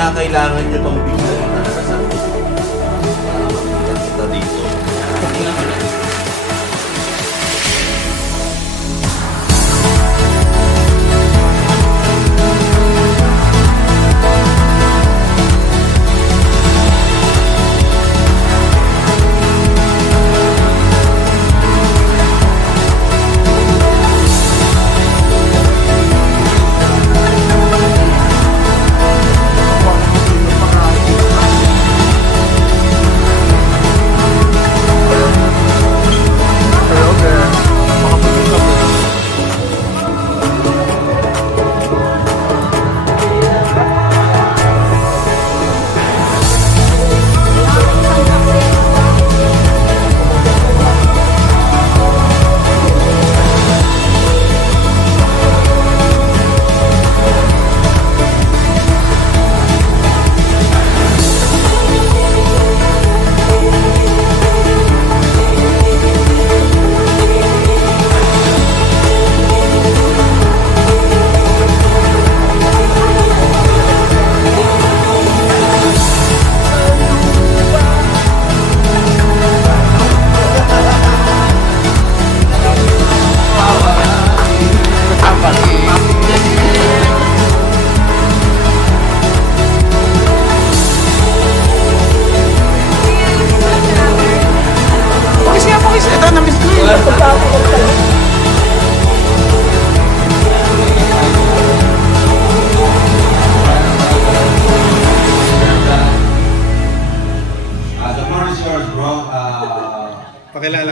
kinakailangan niyo pang bigyan talaga sa kita dito.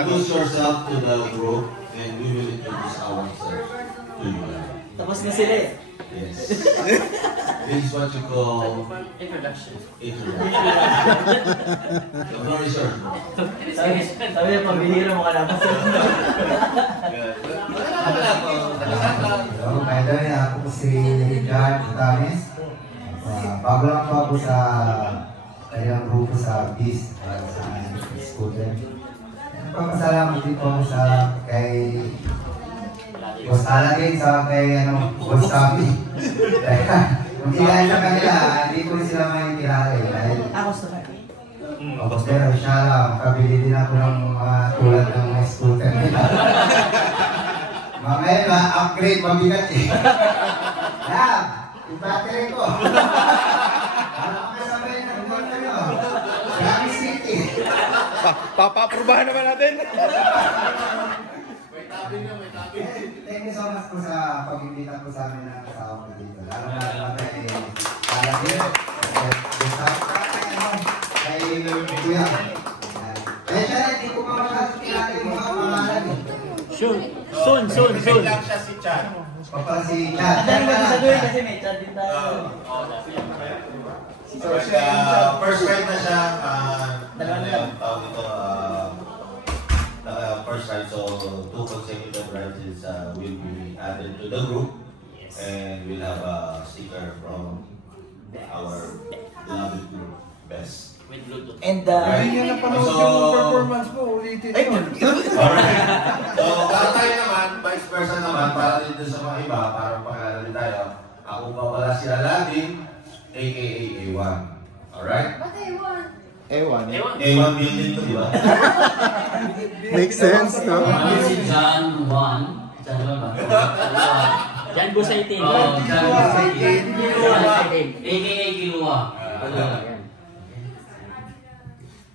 Introduce yourself to the group and we will introduce ourselves to you. Tapos na sila eh. Yes. This is what you call introduction. The floor is yours, bro. Sabi niya, pambihira mo ka naman sa Hello, by the way, ako po si John Tamis. Bago lang po ako sa kanyang grupo sa BIS, sa student. Nagpapasalamat din po sa kay Boss Alagin, sa kay Boss Tabi. Kung kilala sa kanila, hindi ko sila may kilala eh. Ako sa kanya. Opo, pero siya lang, makabili din ako ng mga tulad ng mga scooter nila. Mamaya na, upgrade, mabigat eh. Lab, yung battery ko. Ano makasabay na kung ano? Gami City. Papaprubahan naman natin. May tabi na, may tabi. Thank you so much po sa pag-imbita po sa amin ng kasama ko dito. Lalo na kay Alagin, kay Kuya. Kaya siya rin, hindi ko pa makakilala yung mga pangalan eh. Soon. lang siya si Chan. Papa si Chan. Dahil ba sa doon kasi may chat din tayo. First ride na siya. Tawag ito, first ride. So, 2 consecutive rides will be added to the group. And we'll have a sticker from our beloved group, Best. With Bluetooth. Hindi And nyo napanood yung performance mo, ulitin. Alright. So, para tayo naman, vice versa naman, para dito sa mga iba, para pakilala din tayo. Ako pa pala si Aladdin, aka A1. Alright? What A1? Ewan. A1 building to, di ba? Makes sense, no? Si John 1. John 1 ba? Jan Busaitin. John Busaitin. AKA Kilua.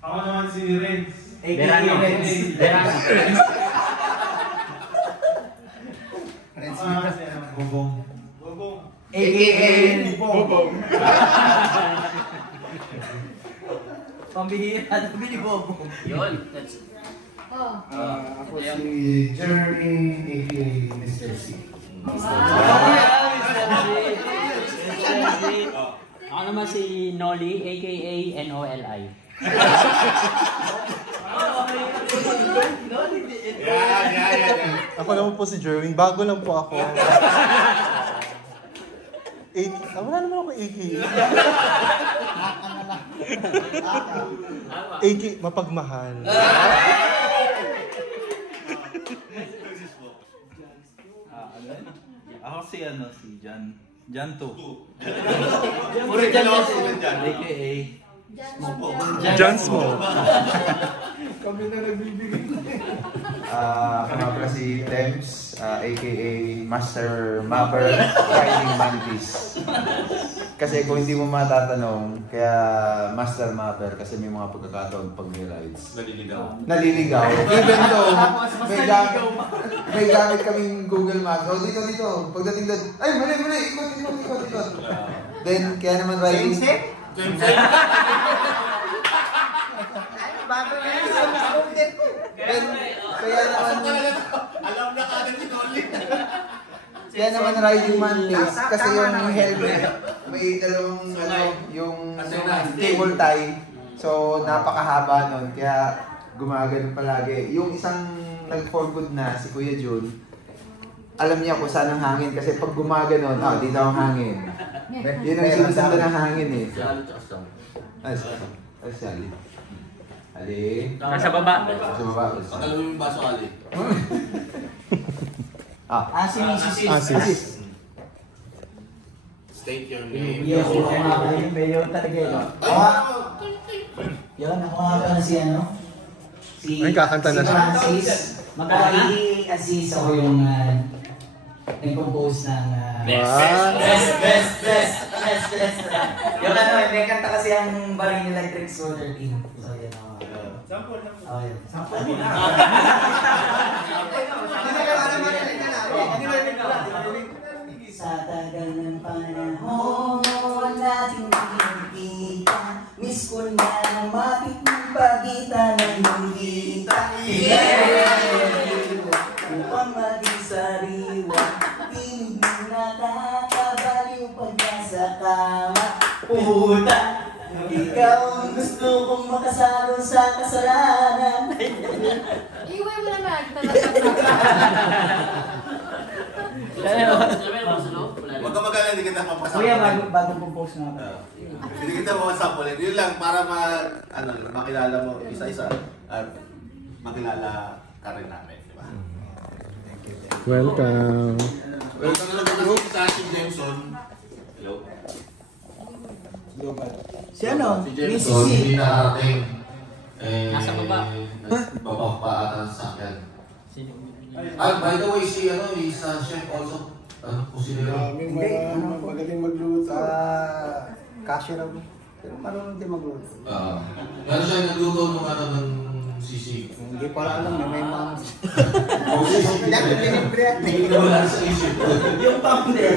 Ako naman si Renz. Verano. Ako naman si Bobong. AKA Bobong. Pambihira, sabi ni Bobong. Yun. That's... Oh. Ako si Jeremy, aka Mr. C. Ako naman si Nolly, aka NOLI. Ako naman po si Jerwin. Bago lang po ako. Wala naman ako AK. AK, mapagmahal. Ako si John. Jan 2. Puro dyan yan. AKA. John Small. Ako nga pala si Tems, aka Master Mapper Riding Mantis. Kasi kung hindi mo matatanong, kaya Master Mapper kasi may mga pagkakataon pag may rides. Naliligaw. Even though may gamit kaming Google Maps. Oh, dito. Pagdating doon, ay mali, ikot. Then, kaya naman riding... Bago na yun. Kaya naman... Alam na kagad si Noli. Kaya naman riding mantis kasi yung helmet may dalawang yung cable tie. So napakahaba nun kaya gumagano palagi. Yung isang nag-for good na si Kuya Jun, alam niya kung saan ang hangin kasi pag gumaganon, dito ang hangin. Yun ang sinusundan ng hangin eh. Sali. Ali. Nasa baba. Sa baba. Pagkala mo yung baso, Ali. Asis. State your name. Yes, ako nga pala yung mayo talaga yun. Yun, ako nga pala si ano? Ay, kakanta na siya. Francis. Magkakali Aziz ako yung nag-compose ng... Best. Yung ano, may kanta kasi ang Baring Electric Scooter Team. So, yan ako. Sample. Sa tagal ng panahon nating nakikita, miss ko na lumapit ng pagita ng hingita. Upang maging sariwa, pinig mo nakakabaliw pagka sa kama. Puta! Ikaw ang gusto kong makasalo sa kasalanan. Iwan mo naman. Huwag ka mag-alala, hindi kita papasapulin. Kuya, bagong compose nga ba? Hindi kita papasapulin. Yun lang, para makilala mo isa-isa at makilala ka rin namin, di ba? Welcome. Welcome na lang sa Ashley Jameson. Hello. Si ano? Si Jameson, hindi nakarating. Nasa baba. Baba pa ata sa akin. By the way, si chef also. Kung sino yun? Magaling magluto. Cashier ako. Pero marunong din magluto. Ano siya nagluto ng sisig? Hindi ko alam na may mga... Kung sisig, hindi ko wala sa isip. Yung founder.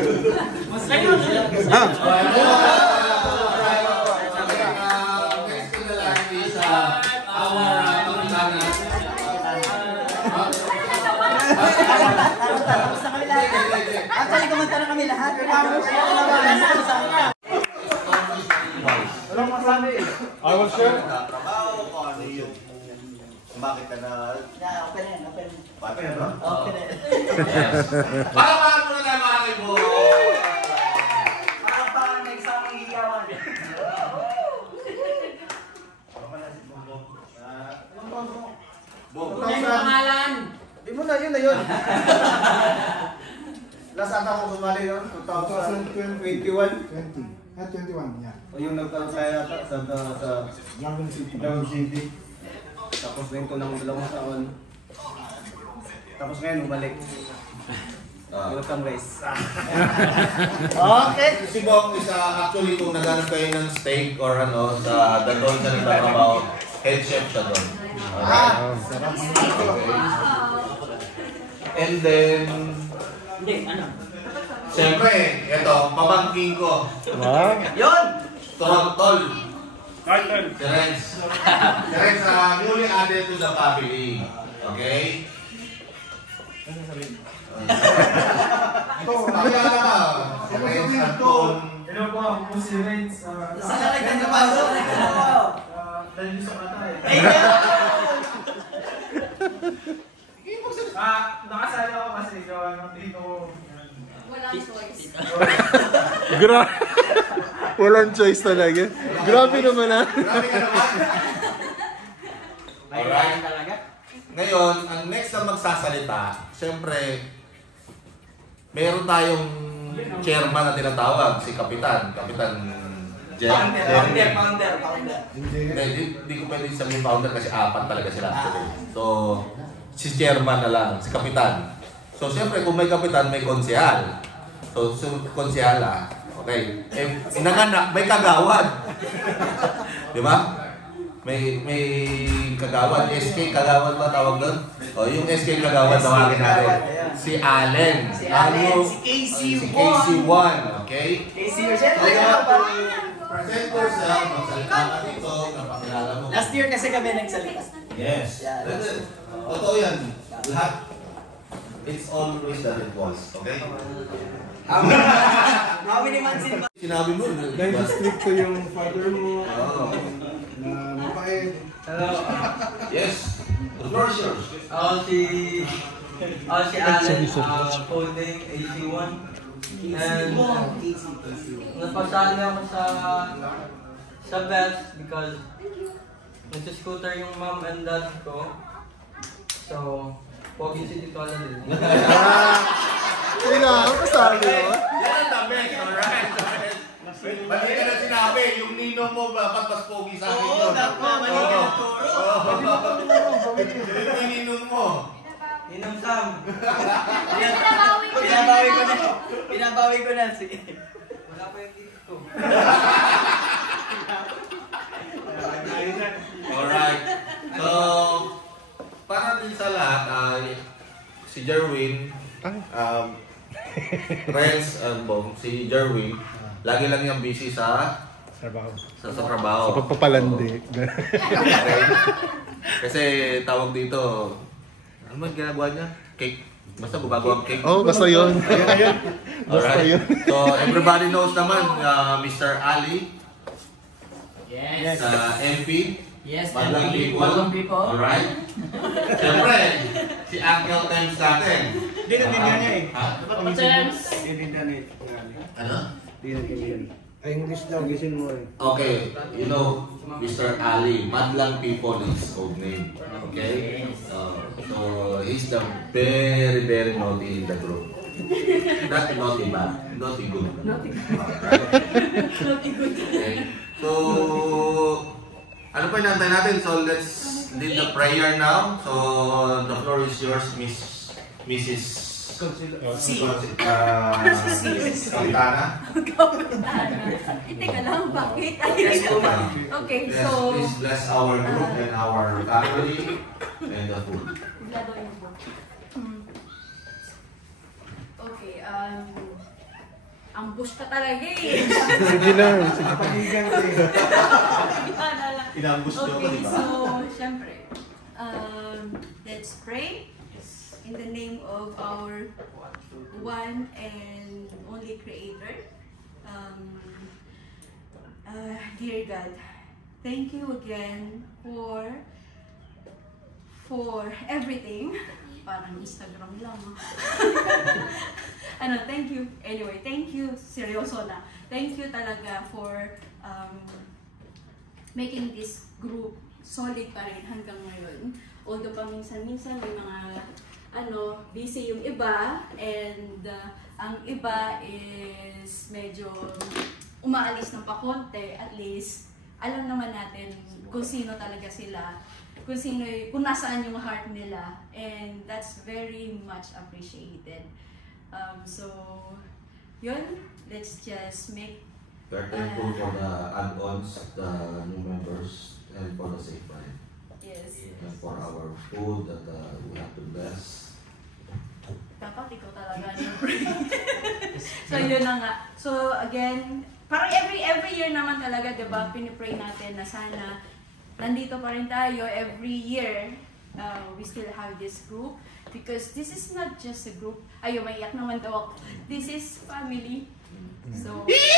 Next to the line is our Kapitana. Tapos na kami lahat. Actually, kumanta na kami lahat. Walang masabi. I will share. Trabaho ko ano yun? Bakit ka na... Open. Bakit na? Open. Para mo na tayo mga kaibo! Parang nagsamang higawan. Ano yung pangalan? Di mo na, yun na yun. Last ata ako sumali yun, 2021. 21, yeah. O yung nagkaroon tayo ata sa Dragon City. Dragon City. Tapos rin ko ng 2 taon. Tapos ngayon, bumalik. Welcome guys. Okay. Si Bong is actually kung naghanap kayo ng steak or ano sa doon sa nagtatrabaho, head chef siya doon. And then, Hindi, ano? siyempre, ito, pamangking ko. Wow. Yun! Tol. Si Renz. Si Renz, newly added to the family. Okay? Pakilala ka. Si Renz Anton. Hello po, ako po si Renz. Saan ka nagtagapasok? Dahil sa katay. Nakasali ako kasi gawa ng dito. Walang choice. Walang choice talaga. Grabe naman Grabe ka naman. Alright. Talaga? Ngayon, ang next na magsasalita, siyempre, meron tayong chairman na tinatawag, si Kapitan Founder. Hindi ko pwede sabihin founder kasi apat talaga sila. So, si chairman na lang, si Kapitan. So, siyempre, kung may kapitan, may konsehal. So konsehala. Okay. Nanganak, may kagawad. Di ba? May kagawad, SK kagawad ba tawag doon? O, yung SK kagawad tawagin natin. Si Allen. Si KC1. Okay? KC, siyempre. Present yourself, magsalita ka dito, napakilala mo. Last year kasi kami nagsalita. Yes. Totoo yan. Lahat. It's always that it was. Okay? Mami ni Mansin ba? Sinabi mo. Dahil strict ko yung father mo. Na mapait. Hello. Yes. The floor is yours. Si Allen, code name AC1. And napasali ako sa best because nag-scooter yung mom and dad ko. So, pogi si Tito Ala din. Hindi na ako kasali mo. Yan ang dami. Alright. Mali ka na sinabi. Yung ninong mo dapat mas pogi sa akin. Oo, dapat. Mali ka na turo. Yung ninong mo. Ninong Sam. Pinabawi ko na. Sige. Wala pa yung dito. Alright. So, para din sa lahat, si Jerwin, Renz, si Jerwin, lagi lang yung busy sa trabaho. Sa Pagpapalandi. Okay. Kasi tawag dito, ano ba ginagawa niya? Cake. Basta gumagawa ang cake. Oh, basta yun. Basta yun. So, everybody knows naman, Mr. Ali. Yes. MP. Yes, Madlang MP. people. Madlang people. Alright. Siyempre, si Uncle Thames natin. Hindi na din yan eh. Ha? Papa James. Hindi na din. Ano? Hindi na din. Ay, English daw, gisin mo eh. Okay, you know, Mr. Ali, Madlang People is code name. Okay? So, he's the very, very naughty in the group. Not naughty bad, naughty good. Naughty good. Okay? So, ano pa inantay natin? So, let's lead the prayer now. So, the floor is yours, Mrs. Kapitana. Teka lang, bakit? Okay, Yes, so... please bless our group and our family and the food. Okay, ambush ka talaga eh. Sige lang. Paligan ko eh. Inambush ko Okay, di ba? so, syempre, let's pray in the name of our one and only Creator. Dear God, thank you again for everything. Parang Instagram lang. Thank you. Anyway, thank you. Seryoso na. Thank you talaga for making this group solid pa rin hanggang ngayon. Although paminsan-minsan may mga busy yung iba and ang iba is medyo umaalis ng pakonte, at least alam naman natin kung sino talaga sila, kung nasaan yung heart nila, and that's very much appreciated. So, yun, let's just make We're thankful for the add-ons, the new members, and for the safe ride. yes. And for our food that we have to bless. Dapat ikaw talaga So yun na nga. So again, parang every year naman talaga, diba, pinipray natin na sana nandito pa rin tayo every year. We still have this group because this is not just a group. Ayo, maiyak naman daw ako. This is family. So this is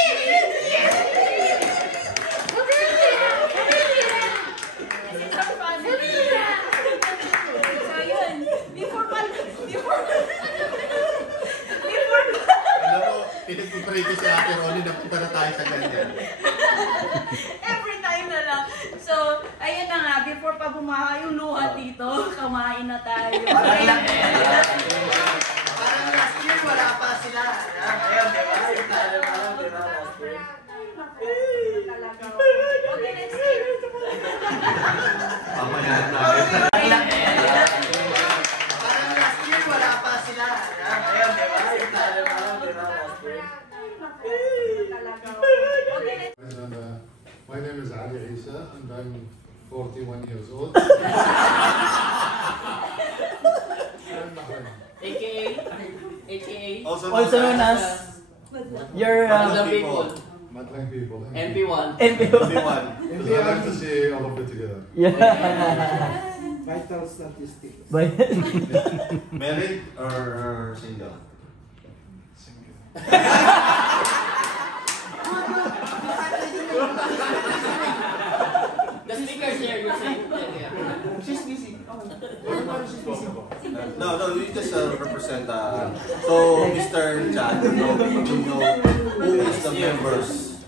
our family. So yun, before Alam mo, pinag-pray ko sa Ate Ronnie na punta na tayo sa ganyan. every time na lang. So, ayun na nga, before pa bumaha yung luha dito, kumain na tayo. Parang last year wala pa sila. Ayun, diba? sir, and I'm 41 years old. AKA Also known as your Madlang people. Madlang people. MP1. Everyone. Because I like to see all of it together. Vital statistics. Married or single? The speaker here, you're saying. She's busy. No, you just represent. So, Mr. Chad, you know who is the members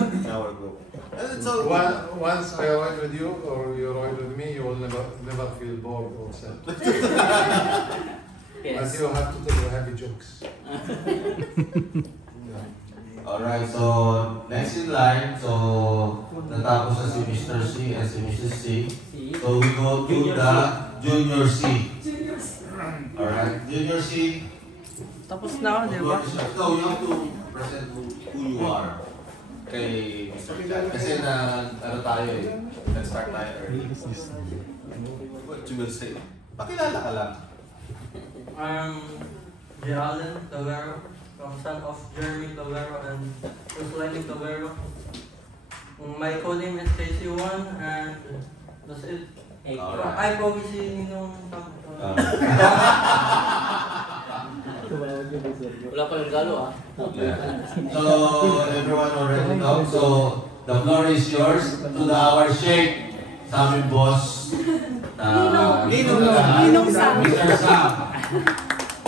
in our group. And so, Once I ride with you or you ride with me, you will never feel bored or sad. But Yes. you have to tell heavy jokes. alright, so next in line, so natapos na si Mr. C and si Mrs. C. So we go to the Junior C. Alright, Junior C. Tapos na, di ba? So you have to present who you are kay Mr. Chad. Kasi ano tayo eh, nag-start tayo early. What you will say? Pakilala ka lang. I'm Geraldine Tavero, son of Jeremy Tavero and Rosalyn Tavero. My codename is KC1 and that's it. Alright. Ay, pogi si Ninong Wala pa ng galo ah. Yeah. So everyone already know. So the floor is yours. To our shake, sa aming boss. Ninong Sam. Mr. Sam.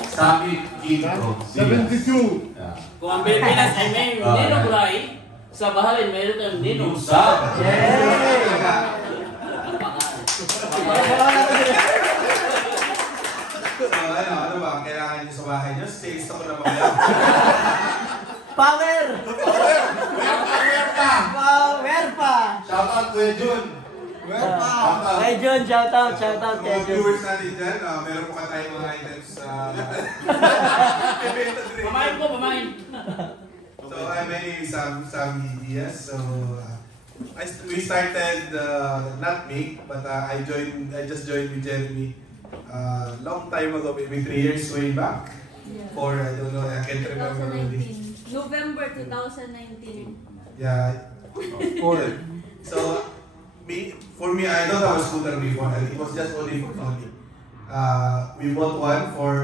Sami Kiko. 72! Yeah. Kung ang Pilipinas ay may Ninong Rai, sa Bahalin mayroon tayong Ninong Sam. Ano ba? Kailangan nyo sa bahay nyo? Sales ako na mamaya. Power! Power pa! Shout out Kuya Jun! Kay Jun, shout out kay Mga Jun. viewers natin dyan, meron po ka tayong mga items sa... Pamain po, pamain. So, my name is Sam Diaz. So, we started, not me, but I just joined with Jeremy long time ago, maybe 3 years way back. Yeah. Or I don't know, I can't remember really. 2019. November 2019. Yeah. So, for me, I don't have a scooter before. It was just only for Tony. We bought one for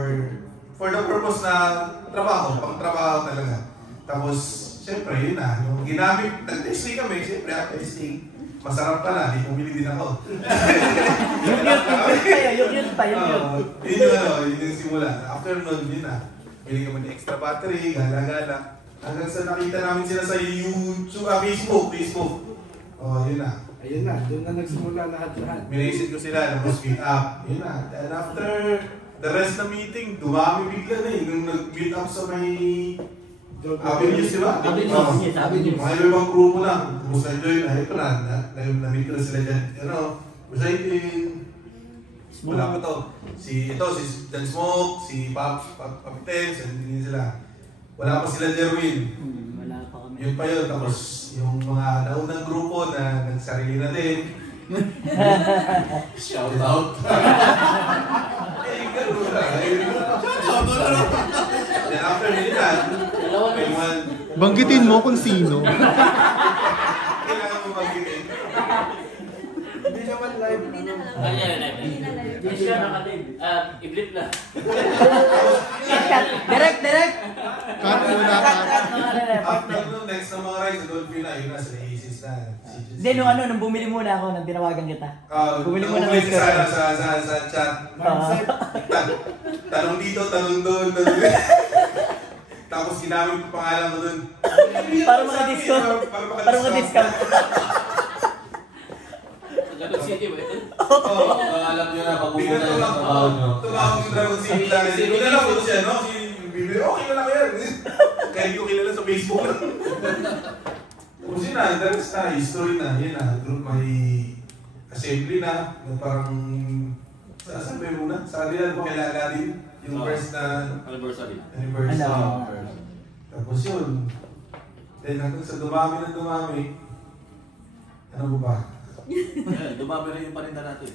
the purpose na trabaho, pang trabaho talaga. Tapos, siyempre, yun na. Yung ginamit, nag-testing kami, siyempre, testing. Masarap pala, di pumili din ako. Yung Yun yung simula. After nun, yun na. Bili kami ng extra battery, gala-gala. Hanggang sa nakita namin sila sa YouTube, Facebook. Yun na. Ayun na, doon na nagsimula lahat-lahat. Minaisit ko sila, nag-meet up. Yun na. And after the rest na meeting, dumami bigla na eh. Nung nag-meet up sa may Avenues, di ba? Avenues. Mga ibang grupo lang. Tapos na-join na. Ito na. Na-meet ko na sila dyan. Recycling. Wala pa to. Si Dan Smoke, si Papitens, hindi sila. Wala pa sila Jerwin. Wala pa kami. Yun pa yun. Tapos yung mga naunang grupo na nagsarili na din. Shout out. Ganun na. Then after that, may one. Banggitin mo kung sino. Kailangan mo banggitin. Hindi naman live. Hindi na alam. Hindi na live. Hindi siya naka-live. I-blip na. Direct. Cut muna. After nun, next na mga rides, Dolphin na, yun na, sila Isis na. Hindi, nung bumili muna ako, nang tinawagan kita. Bumili mo na ng ng scooter. sa chat. Tanong dito, tanong doon, tanong doon. Tapos ginamit ko pangalan ko doon. Para maka-discount. Para maka-discount. Dragon City ba ito? Oo. Alam nyo na, pag Bigla pumunta na sa trabaho nyo. tumawag yung Dragon City lang. Kilala ko siya, no? Si Bibi, okay na yan. Kaya hindi ko kilala sa Facebook. Tapos yun na, that's na, history na. Yun na, group may assembly na. Parang, saan ba yung una? Sa kanila, kilala din. Yung first na Anniversary. Tapos yun. Then hanggang sa dumami. Ano ba? Dumami rin yung paninda natin.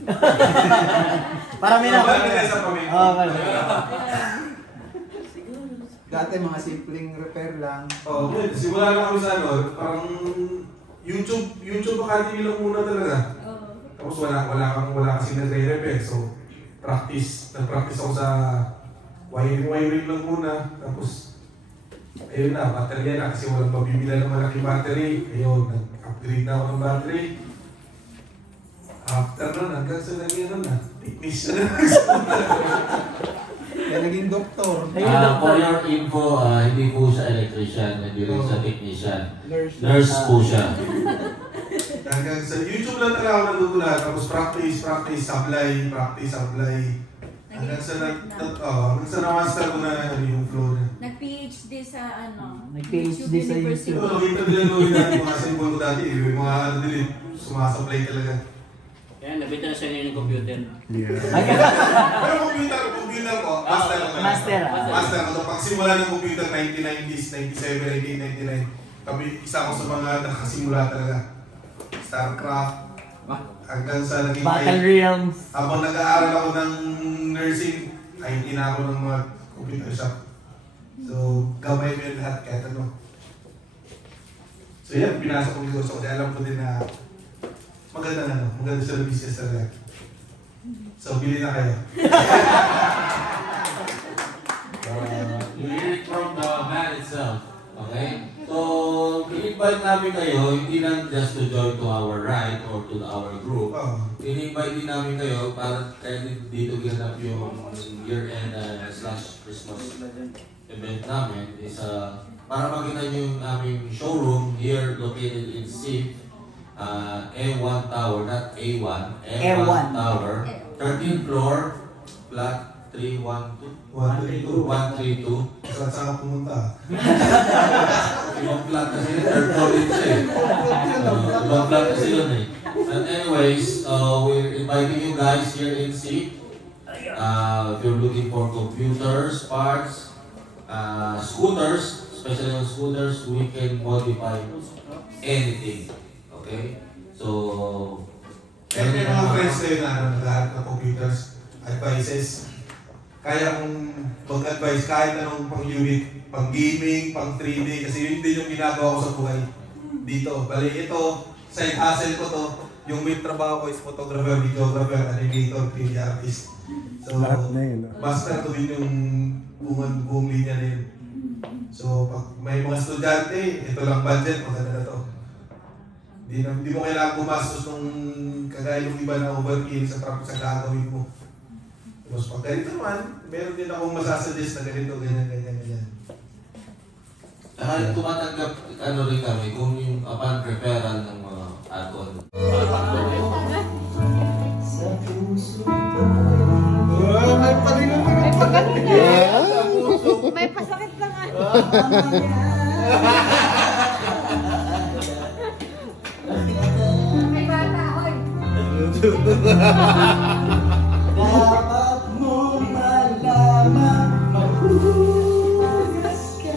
Parang may na. Marami na sa pamilya. Oo, parang. Dati mga simpleng repair lang. Oo, simula na kami sa ano, parang YouTube Academy lang muna talaga. Tapos wala kasi nagre-repair. So, nag-practice ako sa wiring lang muna. Tapos, ayun na, battery na kasi walang mabibila ng malaking battery. Ayun, nag-upgrade na ako ng battery. After nun, hanggang sa naging ano na, technician na. Kaya naging doktor. For your info, hindi po siya electrician, hindi rin siya technician. Nurse po siya. Hanggang sa YouTube lang talaga ako natutunan. Tapos practice, apply. Hanggang sa na-master ko na yung flow na. Nag-PhD sa ano? Nag-PhD sa University. Oo, kita din ang natin mga symbol ko dati. Yung mga ano din, sumasablay talaga. Yan, nabita na siya ngayon ng computer. Pero computer ko, master ko. Master. Master ko. Pagsimula ng computer, 1990s, 97, 1999. Kami, isa ko sa mga nakasimula talaga. StarCraft. Hanggang sa naging Battle Realms. Habang nag-aaral ako ng nursing, ay na ako ng mga computer shop. So, gamay mo yung lahat kahit ano. So yan, pinasok ko yung kurso kasi alam ko din na maganda sa business talaga. So, bili na kayo. You hear it from the man itself. Okay? So, i-invite namin kayo, hindi lang just to join to our ride or to our group. I-invite din namin kayo para kayo dito ganap yung year-end / Christmas event namin. Is, para makita nyo yung aming showroom here located in C. A1 Tower, not A1. A1 Tower, 13th floor, flat 132. Saan ka pumunta? Ibang flat kasi yun, third floor din siya eh. Ibang flat kasi yun eh. And anyways, we're inviting you guys here in C. If you're looking for computers, parts, scooters, especially on scooters, we can modify anything. Okay? So, Kaya may mga friends kayo na naghahanap ng computers, advices. Kaya kong mag-advise kahit anong pang-unit, pang-gaming, pang-3D, kasi yun din yung ginagawa ko sa buhay. Dito, bali ito, side hustle ko to, yung main trabaho ko is photographer, videographer, animator, 3D artist. So, master ko din yung buong linya na yun. So, pag may mga estudyante, ito lang budget, maganda na to. Hindi mo kailangan gumastos nung kagaya ng iba na overkill sa gagawin mo. Tapos pag ganito naman, meron din akong masasuggest na ganito, ganyan. Tumatanggap rin kami kung yung upon referral ng mga add-on. May pagano May pasakit lang May bata, oy. Dapat mo malaman, mahugas ka.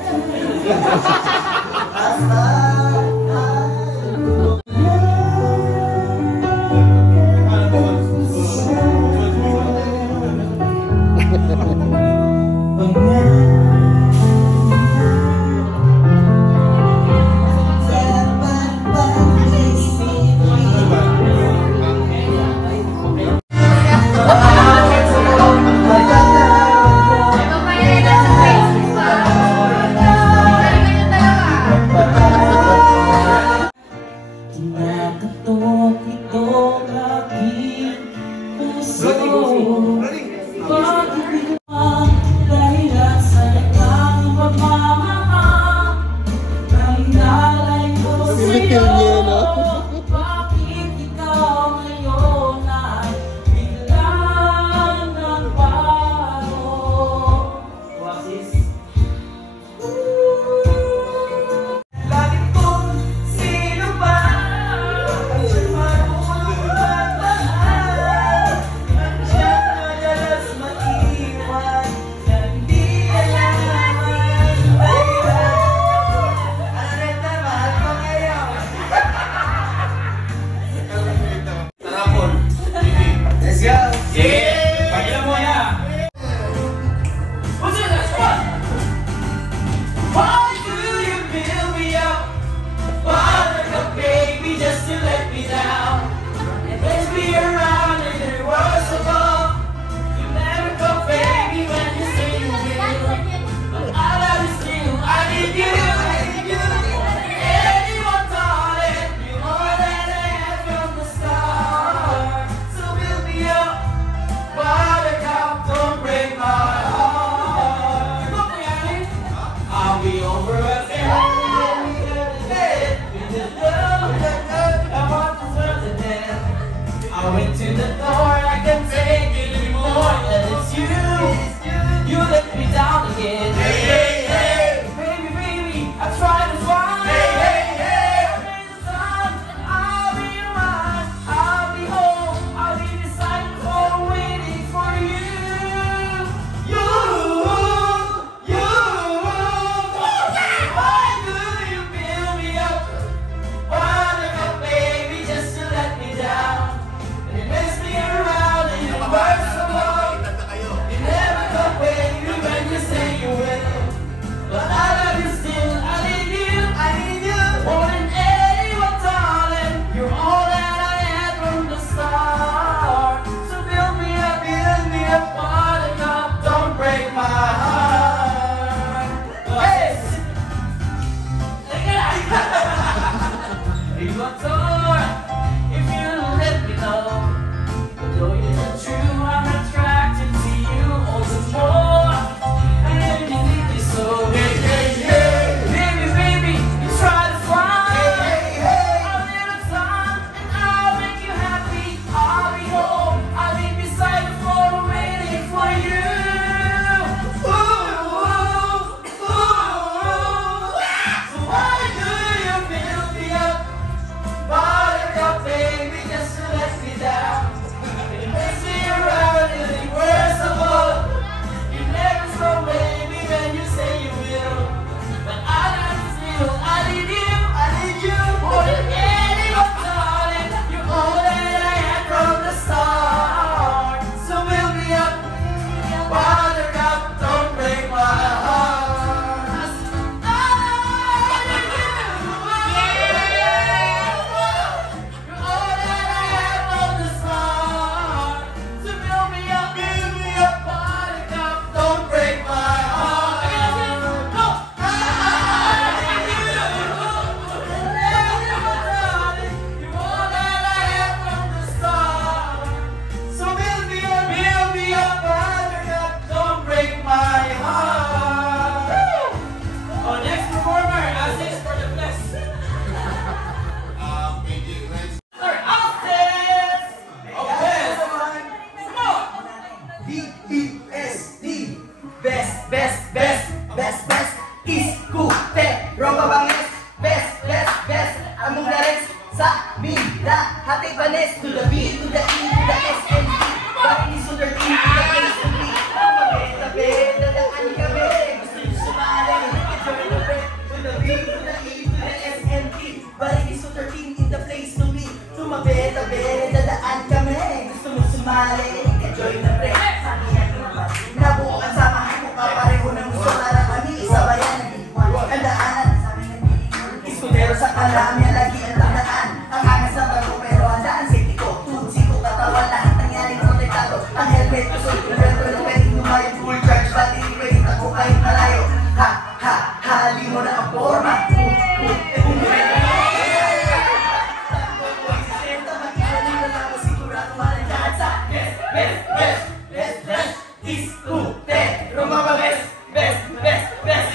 best.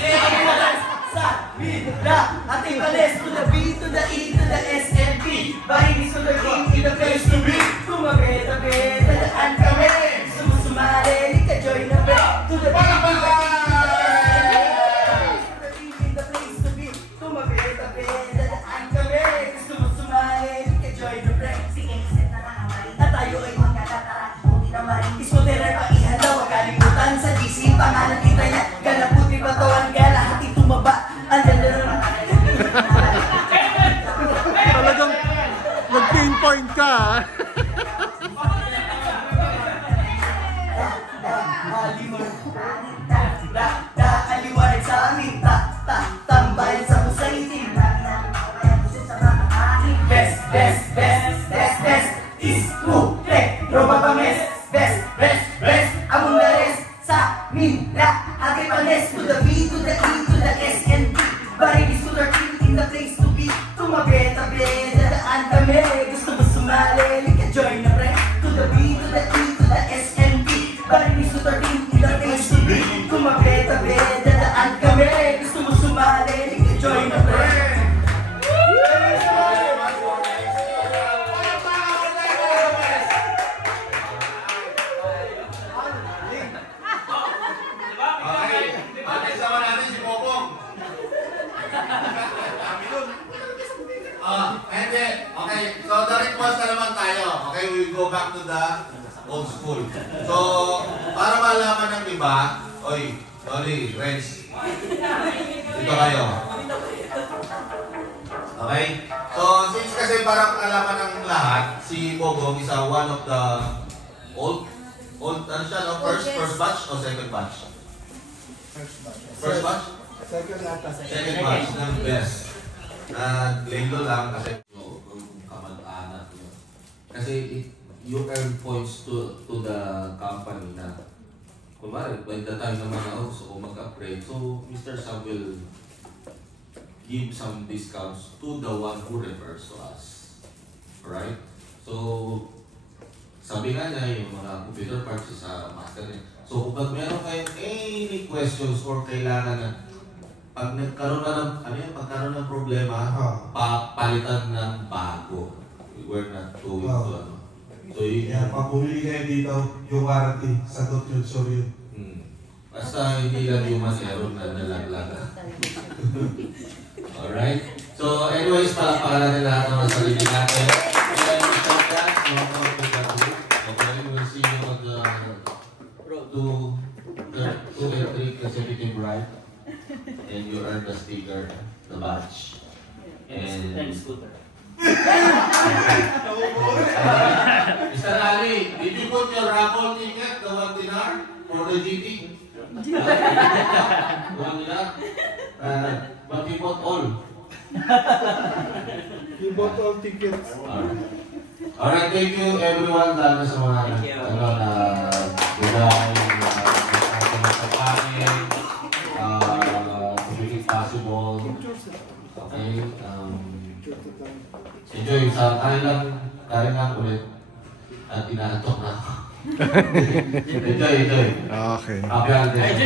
Sa Minda, ating palis to the B, to the E, to the S, and P. Bahigis ko the king in the place to be. Tumabi-tabi, dadaan kami. Sumusumali, di ka join na be. To the B, to the E, to the S, and P. To the B in the place to be. Tumabi-tabi, dadaan kami. Gusto mo sumali, di ka join na be. Sige, set na nakamarin. At tayo ay magkatatara. Puti na marin. Iskoterer pa ihanda, wag kalimutan sa GC. Pangalan kita niya, galaputi batawan ka. Lahat tumaba. Ang ganda naman. Talagang nag-pinpoint ka, ha? Aliwanag sa amin, tambayan sa musaitin. Best, best, best, best, best, is who, Roma Pames. Best, best, best, among the rest sa Minda. Agay panes to the B, to the E, to the S, and P. Barigis to 13 in the place to be. Tumabi-tabi, dadaan kami. Gusto mo sumali, lika join na pre. To the B, to the E, to the S, and P. Barigis to 13 in the place to be. Tumabi-tabi, dadaan kami. Gusto mo sumali, lika join na pre. Okay, so the request na naman tayo. Okay, we go back to the old school. So, para malaman ng iba, oy, Dolly, Renz, dito kayo. Okay? So, since kasi parang alaman ng lahat, si Bogong is one of the old, ano siya, no? First batch o second batch? First batch? Second batch ng best. Lendo lang kasi kamag-anak yun. Kasi you earn points to the company na kumari, by the time naman na gusto ko mag-upgrade, so Mr. Sam will give some discounts to the one who refers to us. Alright? So, sabi nga niya yung mga computer parts sa master niya. So, kung meron kayong any questions or kailangan na pag nagkaroon na ng, pagkaroon ng problema, palitan ng bago. We're not going to, So, pag bumili kayo dito, yung warranty, sagot yun, sorry yun. Basta hindi lang human error na nalaglaga. Alright? So, anyways, palakpakan natin lahat ng mga sarili natin. And with that, okay, we'll see you on the road to and 3 consecutive ride. And you earn the sticker, the badge. And scooter. Mr. Ali, did you put your raffle ticket, the 1 dinar, for the GT? 1 dinar? But he bought all. You bought all tickets. Alright, thank you everyone. Lalo sa mga Dubai, sa panel, to make it possible. Okay, enjoy sa kanilang ulit at inaantok na ako. Enjoy. Okay. Happy holidays.